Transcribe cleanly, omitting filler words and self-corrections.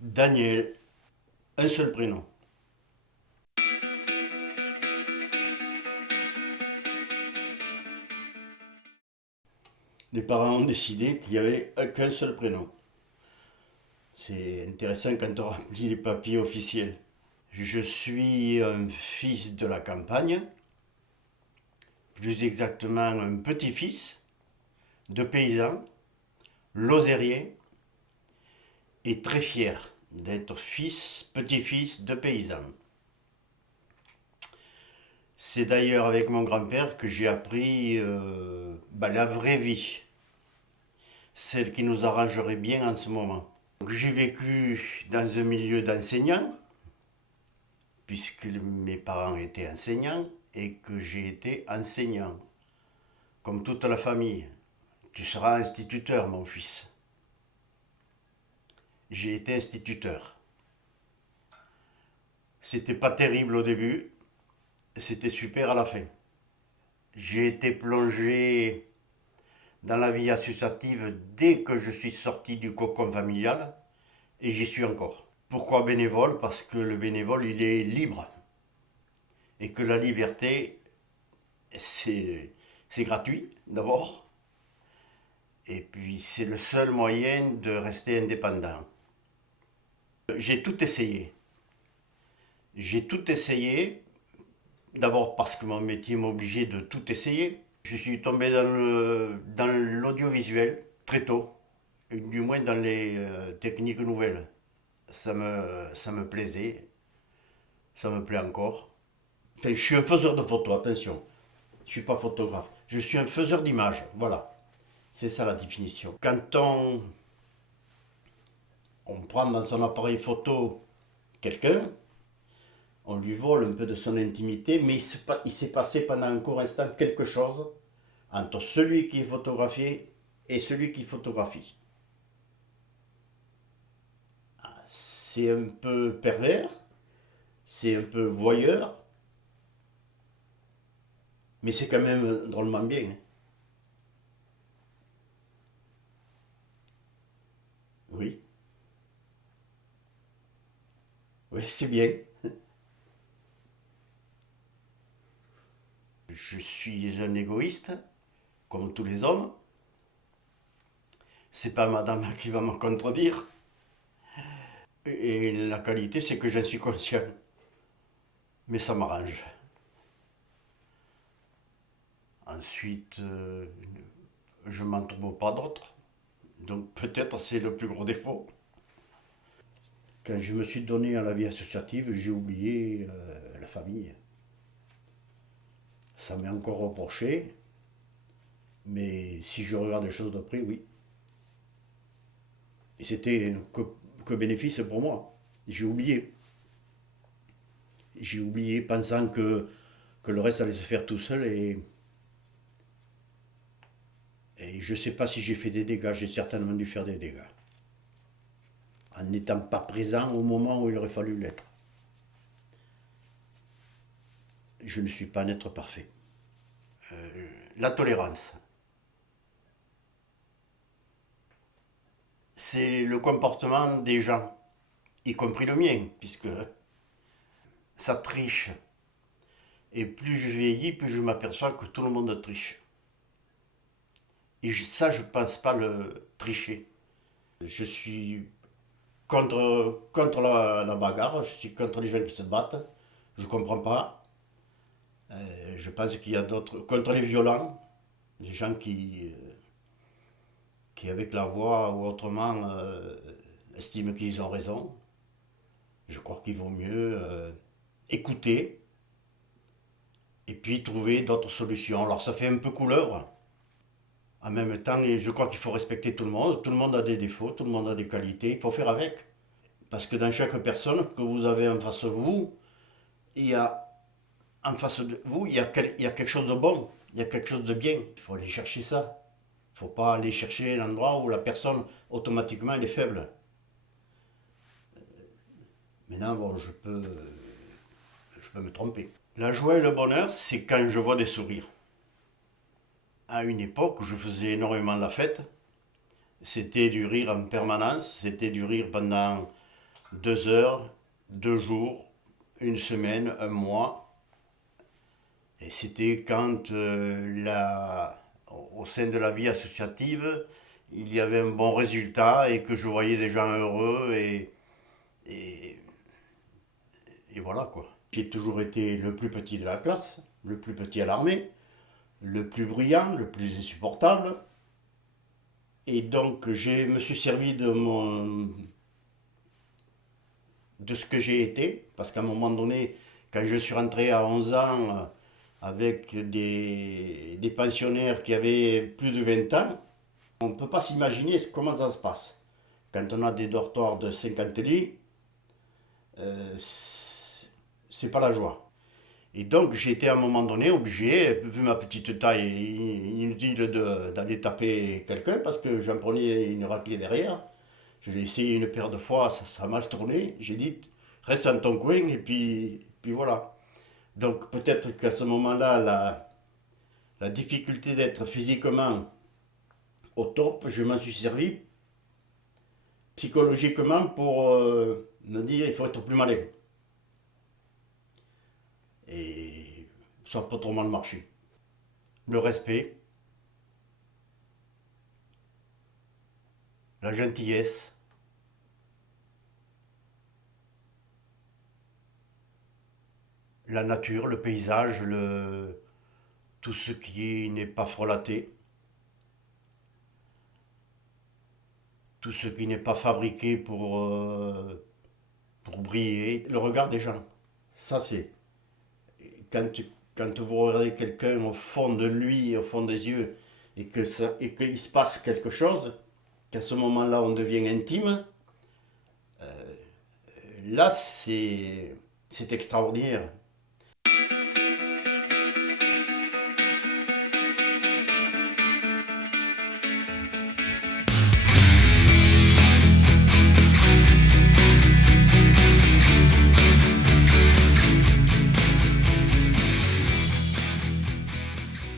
Daniel, un seul prénom. Les parents ont décidé qu'il n'y avait qu'un seul prénom. C'est intéressant quand on remplit les papiers officiels. Je suis un fils de la campagne, plus exactement un petit-fils de paysan, lozérien, et très fier d'être petit-fils de paysan. C'est d'ailleurs avec mon grand-père que j'ai appris la vraie vie, celle qui nous arrangerait bien en ce moment. J'ai vécu dans un milieu d'enseignants, puisque mes parents étaient enseignants et que j'ai été enseignant, comme toute la famille. Tu seras instituteur, mon fils. J'ai été instituteur. C'était pas terrible au début, c'était super à la fin. J'ai été plongé dans la vie associative dès que je suis sorti du cocon familial et j'y suis encore. Pourquoi bénévole? Parce que le bénévole, il est libre et que la liberté, c'est gratuit d'abord et puis c'est le seul moyen de rester indépendant. J'ai tout essayé. J'ai tout essayé, d'abord parce que mon métier m'obligeait de tout essayer. Je suis tombé dans l'audiovisuel très tôt, du moins dans les techniques nouvelles. Ça me plaisait, ça me plaît encore. Enfin, je suis un faiseur de photos, attention. Je ne suis pas photographe. Je suis un faiseur d'images, voilà. C'est ça la définition. Quand on prend dans son appareil photo quelqu'un, on lui vole un peu de son intimité, mais il s'est passé pendant un court instant quelque chose entre celui qui est photographié et celui qui photographie. C'est un peu pervers, c'est un peu voyeur, mais c'est quand même drôlement bien, hein. Oui, oui, c'est bien. Je suis un égoïste, comme tous les hommes. C'est pas madame qui va me contredire. Et la qualité, c'est que j'en suis conscient. Mais ça m'arrange. Ensuite, je m'en trouve pas d'autres. Donc peut-être c'est le plus gros défaut. Quand je me suis donné à la vie associative, j'ai oublié la famille. Ça m'est encore reproché, mais si je regarde les choses de près, oui. Et c'était que bénéfice pour moi. J'ai oublié. J'ai oublié pensant que le reste allait se faire tout seul et je ne sais pas si j'ai fait des dégâts, j'ai certainement dû faire des dégâts. En n'étant pas présent au moment où il aurait fallu l'être. Je ne suis pas un être parfait. La tolérance. C'est le comportement des gens, y compris le mien, puisque ça triche. Et plus je vieillis, plus je m'aperçois que tout le monde triche. Et ça, je ne pense pas le tricher. Je suis contre la bagarre, je suis contre les gens qui se battent. Je ne comprends pas. Je pense qu'il y a d'autres. Contre les violents, les gens qui avec la voix ou autrement, estiment qu'ils ont raison. Je crois qu'il vaut mieux écouter et puis trouver d'autres solutions. Alors ça fait un peu couleuvre. En même temps, je crois qu'il faut respecter tout le monde. Tout le monde a des défauts, tout le monde a des qualités. Il faut faire avec. Parce que dans chaque personne que vous avez en face de vous, il y a en face de vous, il y a quelque chose de bon, il y a quelque chose de bien. Il faut aller chercher ça. Il ne faut pas aller chercher l'endroit où la personne, automatiquement, elle est faible. Maintenant, bon, je peux me tromper. La joie et le bonheur, c'est quand je vois des sourires. À une époque, je faisais énormément la fête. C'était du rire en permanence. C'était du rire pendant 2 heures, 2 jours, une semaine, un mois. Et c'était quand au sein de la vie associative, il y avait un bon résultat et que je voyais des gens heureux et, et voilà quoi. J'ai toujours été le plus petit de la classe, le plus petit à l'armée, le plus bruyant, le plus insupportable. Et donc je me suis servi de ce que j'ai été, parce qu'à un moment donné, quand je suis rentré à 11 ans avec des pensionnaires qui avaient plus de 20 ans, on ne peut pas s'imaginer comment ça se passe. Quand on a des dortoirs de 50 lits, c'est pas la joie. Et donc j'étais à un moment donné obligé, vu ma petite taille, inutile d'aller taper quelqu'un parce que j'en prenais une raclée derrière. Je l'ai essayé une paire de fois, ça a mal tourné. J'ai dit, reste dans ton coin et puis voilà. Donc peut-être qu'à ce moment-là, la difficulté d'être physiquement au top, je m'en suis servi psychologiquement pour me dire il faut être plus malin. Et ça n'a pas trop mal marché. Le respect, la gentillesse, la nature, le paysage, tout ce qui n'est pas frelaté, tout ce qui n'est pas fabriqué pour briller, le regard des gens. Ça, c'est quand, quand vous regardez quelqu'un au fond de lui, au fond des yeux, et qu'il se passe quelque chose, qu'à ce moment-là, on devient intime, là, c'est extraordinaire.